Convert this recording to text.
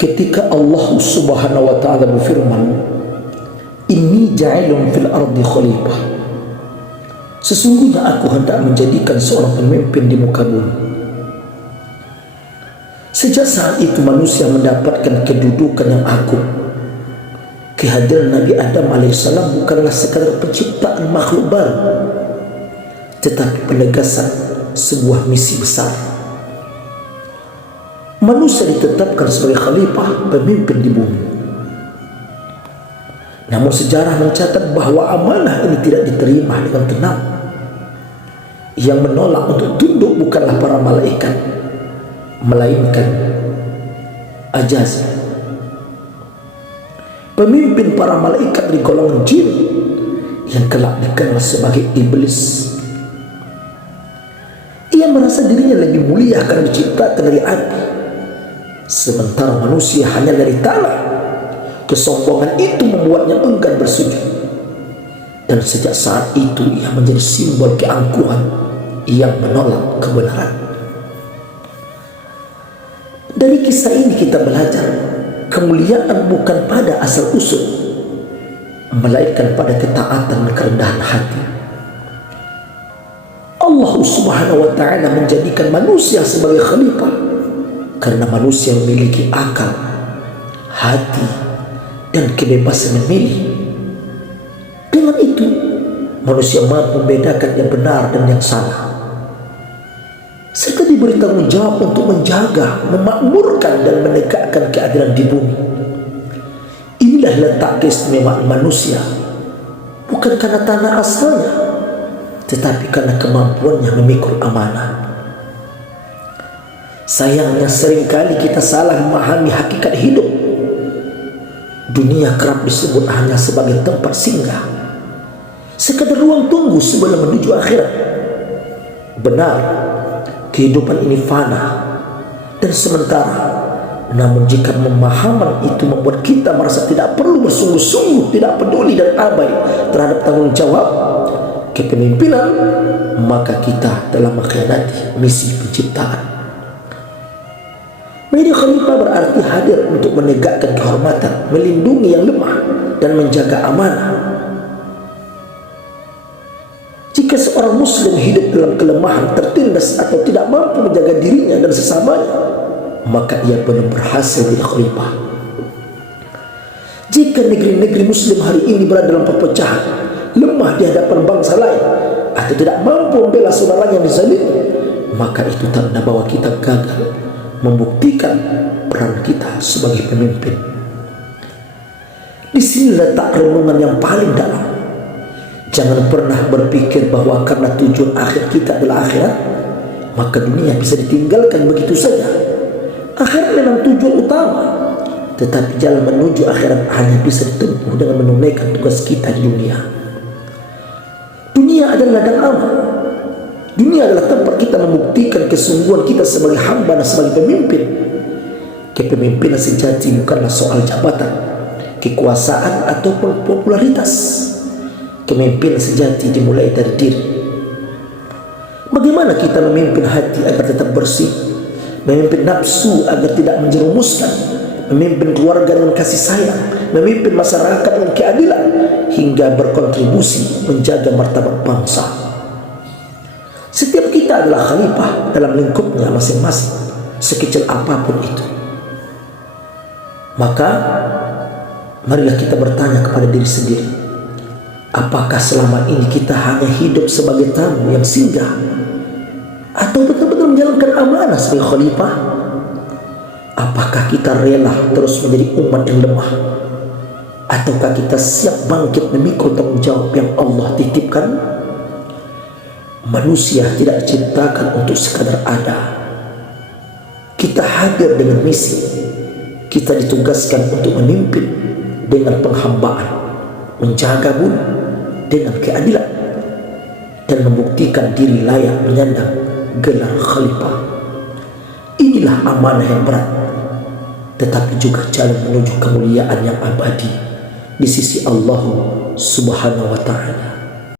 ketika Allah Subhanahu wa ta'ala berfirman, "Inni ja'ilun fil ardi khalifah." Sesungguhnya aku hendak menjadikan seorang pemimpin di muka bumi. Sejak saat itu manusia mendapatkan kedudukan yang agung. Kehadiran Nabi Adam alaihissalam bukanlah sekadar penciptaan makhluk baru, tetapi penegasan sebuah misi besar. Manusia ditetapkan sebagai khalifah, pemimpin di bumi. Namun sejarah mencatat bahwa amanah ini tidak diterima dengan tenang. Yang menolak untuk tunduk bukanlah para malaikat, melainkan Ajaz, pemimpin para malaikat dari golongan jin yang kelak dikenal sebagai iblis. Ia merasa dirinya lebih mulia karena diciptakan dari api, sementara manusia hanya dari tanah. Kesombongan itu membuatnya enggan bersujud, dan sejak saat itu ia menjadi simbol keangkuhan yang menolak kebenaran. Dari kisah ini kita belajar kemuliaan bukan pada asal usul, melainkan pada ketaatan dan kerendahan hati. Allah Subhanahu wa ta'ala menjadikan manusia sebagai khalifah karena manusia memiliki akal, hati, dan kebebasan memilih. Dengan itu manusia mampu membedakan yang benar dan yang salah, serta diberi tanggung jawab untuk menjaga, memakmurkan, dan menegakkan keadilan di bumi. Inilah letak keistimewaan manusia, bukan karena tanah asalnya, tetapi karena kemampuannya memikul amanah. Sayangnya seringkali kita salah memahami hakikat hidup. Dunia kerap disebut hanya sebagai tempat singgah, sekadar ruang tunggu sebelum menuju akhirat. Benar, kehidupan ini fana dan sementara. Namun jika pemahaman itu membuat kita merasa tidak perlu bersungguh-sungguh, tidak peduli dan abai terhadap tanggung jawab kepemimpinan, maka kita telah mengkhianati misi penciptaan. Menjadi khalifah berarti hadir untuk menegakkan kehormatan, melindungi yang lemah, dan menjaga amanah. Jika seorang muslim hidup dalam kelemahan, tertindas, atau tidak mampu menjaga dirinya dan sesamanya, maka ia belum berhasil menjadi khalifah. Jika negeri-negeri muslim hari ini berada dalam perpecahan, lemah di hadapan bangsa lain, atau tidak mampu membela saudaranya yang dizalimi, maka itu tanda bahwa kita gagal membuktikan peran kita sebagai pemimpin. Di sini letak renungan yang paling dalam. Jangan pernah berpikir bahwa karena tujuan akhir kita adalah akhirat, maka dunia bisa ditinggalkan begitu saja. Akhirat memang tujuan utama, tetapi jalan menuju akhirat hanya bisa ditempuh dengan menunaikan tugas kita di dunia. Dunia adalah ladang amal. Dunia adalah tempat kita membuktikan kesungguhan kita sebagai hamba dan sebagai pemimpin. Kepemimpinan sejati bukanlah soal jabatan, kekuasaan, ataupun popularitas. Kepemimpinan sejati dimulai dari diri. Bagaimana kita memimpin hati agar tetap bersih, memimpin nafsu agar tidak menjerumuskan, memimpin keluarga dengan kasih sayang, memimpin masyarakat dengan keadilan, hingga berkontribusi menjaga martabat bangsa. Setiap kita adalah khalifah dalam lingkupnya masing-masing, sekecil apapun itu. Maka marilah kita bertanya kepada diri sendiri, apakah selama ini kita hanya hidup sebagai tamu yang singgah, atau betul-betul menjalankan amanah sebagai khalifah? Apakah kita rela terus menjadi umat yang lemah, ataukah kita siap bangkit memikul tanggung jawab yang Allah titipkan? Manusia tidak diciptakan untuk sekadar ada. Kita hadir dengan misi. Kita ditugaskan untuk memimpin dengan penghambaan, menjaga bumi dengan keadilan, dan membuktikan diri layak menyandang gelar khalifah. Inilah amanah yang berat, tetapi juga jalan menuju kemuliaan yang abadi di sisi Allah Subhanahu wa ta'ala.